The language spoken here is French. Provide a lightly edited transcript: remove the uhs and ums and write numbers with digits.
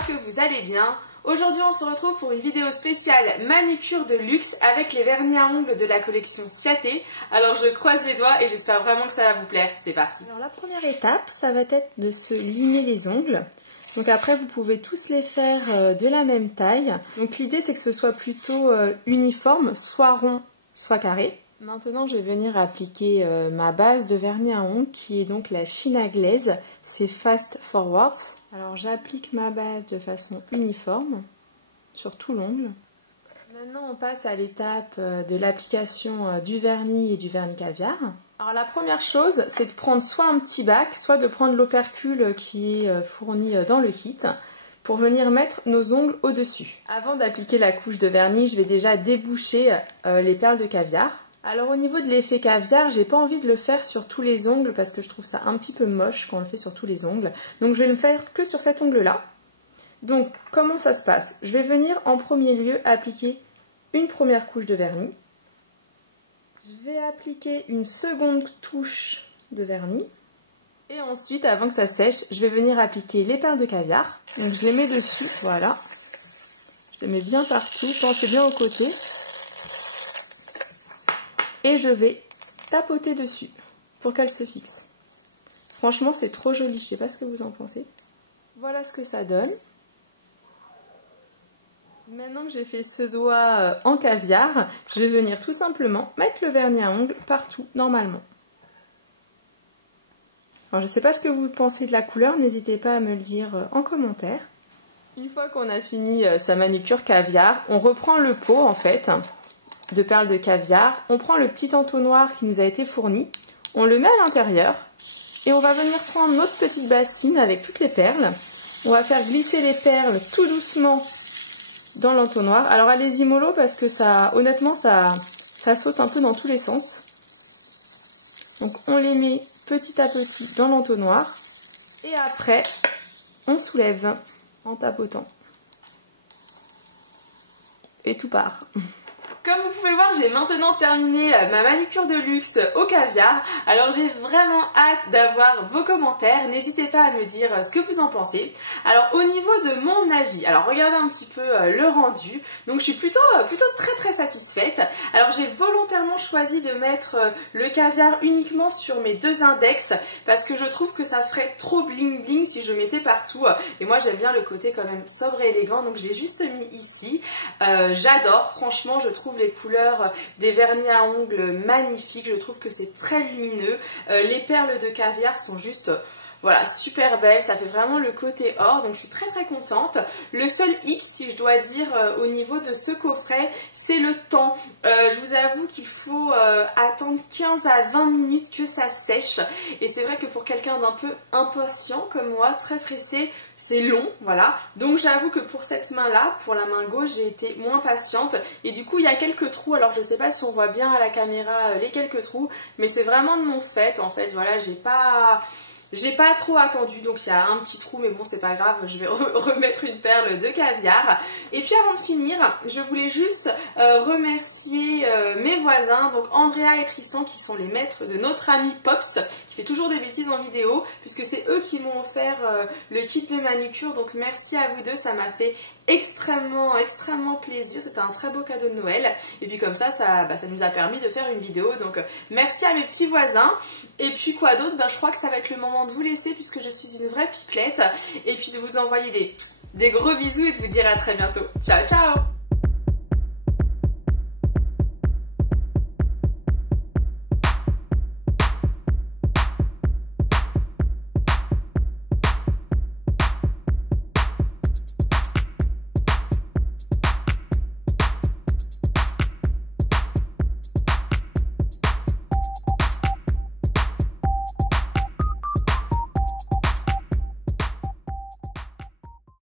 j'espère que vous allez bien. Aujourd'hui on se retrouve pour une vidéo spéciale manucure de luxe avec les vernis à ongles de la collection Ciaté. Alors je croise les doigts et j'espère vraiment que ça va vous plaire, c'est parti. Alors la première étape, ça va être de se limer les ongles. Donc après vous pouvez tous les faire de la même taille. Donc l'idée c'est que ce soit plutôt uniforme, soit rond, soit carré. Maintenant je vais venir appliquer ma base de vernis à ongles qui est donc la China Glaze. C'est Fast Forwards. Alors j'applique ma base de façon uniforme sur tout l'ongle. Maintenant on passe à l'étape de l'application du vernis et du vernis caviar. Alors la première chose c'est de prendre soit un petit bac, soit de prendre l'opercule qui est fourni dans le kit pour venir mettre nos ongles au-dessus. Avant d'appliquer la couche de vernis, je vais déjà déboucher les perles de caviar. Alors au niveau de l'effet caviar, j'ai pas envie de le faire sur tous les ongles parce que je trouve ça un petit peu moche quand on le fait sur tous les ongles. Donc je vais le faire que sur cet ongle-là. Donc comment ça se passe? Je vais venir en premier lieu appliquer une première couche de vernis. Je vais appliquer une seconde touche de vernis. Et ensuite, avant que ça sèche, je vais venir appliquer les perles de caviar. Donc je les mets dessus, voilà. Je les mets bien partout, pensez bien aux côtés. Et je vais tapoter dessus pour qu'elle se fixe. Franchement, c'est trop joli, je ne sais pas ce que vous en pensez. Voilà ce que ça donne. Maintenant que j'ai fait ce doigt en caviar, je vais venir tout simplement mettre le vernis à ongles partout, normalement. Alors, je ne sais pas ce que vous pensez de la couleur, n'hésitez pas à me le dire en commentaire. Une fois qu'on a fini sa manucure caviar, on reprend le pot en fait de perles de caviar, on prend le petit entonnoir qui nous a été fourni, on le met à l'intérieur et on va venir prendre notre petite bassine avec toutes les perles. On va faire glisser les perles tout doucement dans l'entonnoir. Alors allez-y mollo parce que ça, honnêtement, ça saute un peu dans tous les sens. Donc on les met petit à petit dans l'entonnoir et après on soulève en tapotant. Et tout part. Comme vous pouvez voir, j'ai maintenant terminé ma manucure de luxe au caviar. Alors j'ai vraiment hâte d'avoir vos commentaires. N'hésitez pas à me dire ce que vous en pensez. Alors au niveau de mon avis, alors regardez un petit peu le rendu. Donc je suis plutôt très satisfaite. Alors j'ai volontairement choisi de mettre le caviar uniquement sur mes deux index parce que je trouve que ça ferait trop bling bling si je mettais partout. Et moi j'aime bien le côté quand même sobre et élégant. Donc je l'ai juste mis ici. J'adore, franchement je trouve les couleurs des vernis à ongles magnifiques, je trouve que c'est très lumineux, les perles de caviar sont juste voilà, super belles, ça fait vraiment le côté or, donc je suis très contente. Le seul hic, si je dois dire, au niveau de ce coffret, c'est le temps. Je vous avoue qu'il faut attendre 15 à 20 minutes que ça sèche. Et c'est vrai que pour quelqu'un d'un peu impatient comme moi, très pressé, c'est long, voilà. Donc j'avoue que pour cette main-là, pour la main gauche, j'ai été moins patiente. Et du coup, il y a quelques trous. Alors je sais pas si on voit bien à la caméra les quelques trous, mais c'est vraiment de mon fait, en fait. Voilà, j'ai pas trop attendu, donc il y a un petit trou, mais bon c'est pas grave, je vais remettre une perle de caviar. Et puis avant de finir, je voulais juste remercier mes voisins, donc Andrea et Tristan qui sont les maîtres de notre ami Pops, qui fait toujours des bêtises en vidéo, puisque c'est eux qui m'ont offert le kit de manucure, donc merci à vous deux, ça m'a fait extrêmement plaisir, c'était un très beau cadeau de Noël. Et puis comme ça nous a permis de faire une vidéo, donc merci à mes petits voisins. Et puis quoi d'autre, je crois que ça va être le moment de vous laisser puisque je suis une vraie pipelette et puis de vous envoyer des gros bisous et de vous dire à très bientôt. Ciao ciao.